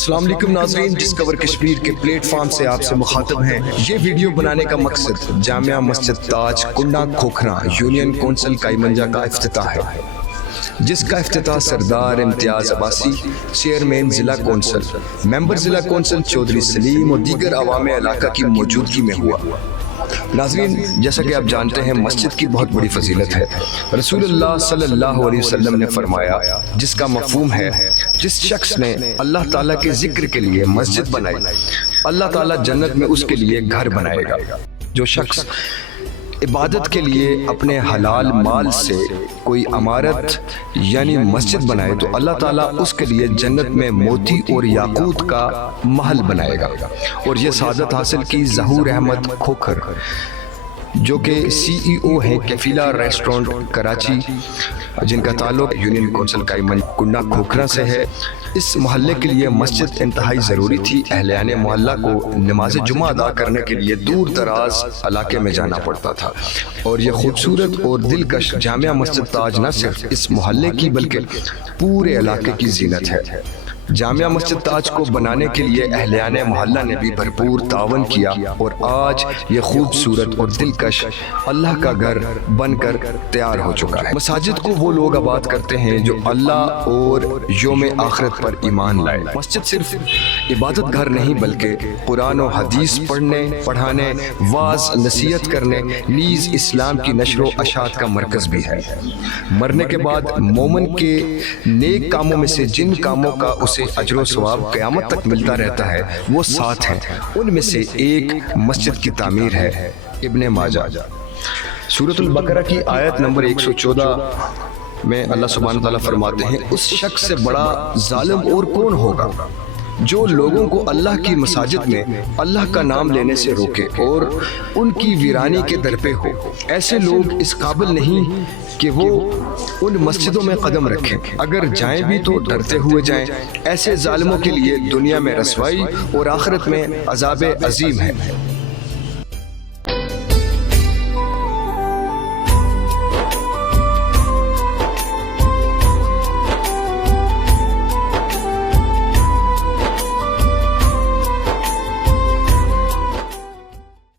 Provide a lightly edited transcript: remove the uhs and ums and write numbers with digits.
السلام علیکم ناظرین، ڈسکور کشمیر کے پلیٹ فارم سے آپ سے مخاطب ہیں۔ یہ ویڈیو بنانے کا مقصد جامعہ مسجد تاج کنڈا کھوکھرا یونین کونسل کائمنجا کا افتتاح ہے، جس کا افتتاح سردار امتیاز عباسی، چیئرمین ضلع کونسل، ممبر ضلع کونسل چودھری سلیم اور دیگر عوام علاقہ کی موجودگی میں ہوا۔ ناظرین، جیسا کہ آپ جانتے ہیں مسجد کی بہت بڑی فضیلت ہے۔ رسول اللہ صلی اللہ علیہ وسلم نے فرمایا، جس کا مفہوم ہے جس شخص نے اللہ تعالیٰ کے ذکر کے لیے مسجد بنائی، اللہ تعالیٰ جنت میں اس کے لیے گھر بنائے گا۔ جو شخص عبادت کے لیے اپنے حلال مال سے کوئی عمارت یعنی مسجد بنائے تو اللہ تعالیٰ اس کے لیے جنت میں موتی اور یاقوت کا محل بنائے گا۔ اور یہ سعادت حاصل کی ظہور احمد کھوکھر، جو کہ سی ای او ہیں کفیلہ ریسٹورنٹ کراچی، جن کا تعلق یونین کونسل کائمنجا کنڈا کھوکھرا سے ہے۔ اس محلے کے لیے مسجد انتہائی ضروری تھی۔ اہلیان محلہ کو نماز جمعہ ادا کرنے کے لیے دور دراز علاقے میں جانا پڑتا تھا، اور یہ خوبصورت اور دلکش جامعہ مسجد تاج نہ صرف اس محلے کی بلکہ پورے علاقے کی زینت ہے۔ جامعہ مسجد تاج کو بنانے کے لیے اہلیان محلہ نے بھی بھرپور تعاون کیا، اور آج یہ خوبصورت اور دلکش اللہ کا گھر بن کر تیار ہو چکا ہے۔ مساجد کو وہ لوگ آباد کرتے ہیں جو اللہ اور یوم آخرت پر ایمان لائے۔ مسجد صرف عبادت گھر نہیں بلکہ قرآن و حدیث پڑھنے، پڑھانے، واعظ نصیحت کرنے، نیز اسلام کی نشر و اشاعت کا مرکز بھی ہے۔ مرنے کے بعد مومن کے نیک کاموں میں سے جن کاموں کا اسے اجر و ثواب قیامت تک ملتا رہتا ہے وہ 7 ہیں۔ ان میں سے ایک مسجد کی تعمیر ہے۔ ابن ماجہ سورۃ البقرہ کی آیت نمبر 114 میں اللہ سبحانہ تعالیٰ فرماتے ہیں، اس شخص سے بڑا ظالم اور کون ہوگا جو لوگوں کو اللہ کی مساجد میں اللہ کا نام لینے سے روکے اور ان کی ویرانی کے در پہ ہو۔ ایسے لوگ اس قابل نہیں کہ وہ ان مسجدوں میں قدم رکھیں، اگر جائیں بھی تو ڈرتے ہوئے جائیں۔ ایسے ظالموں کے لیے دنیا میں رسوائی اور آخرت میں عذاب عظیم ہے۔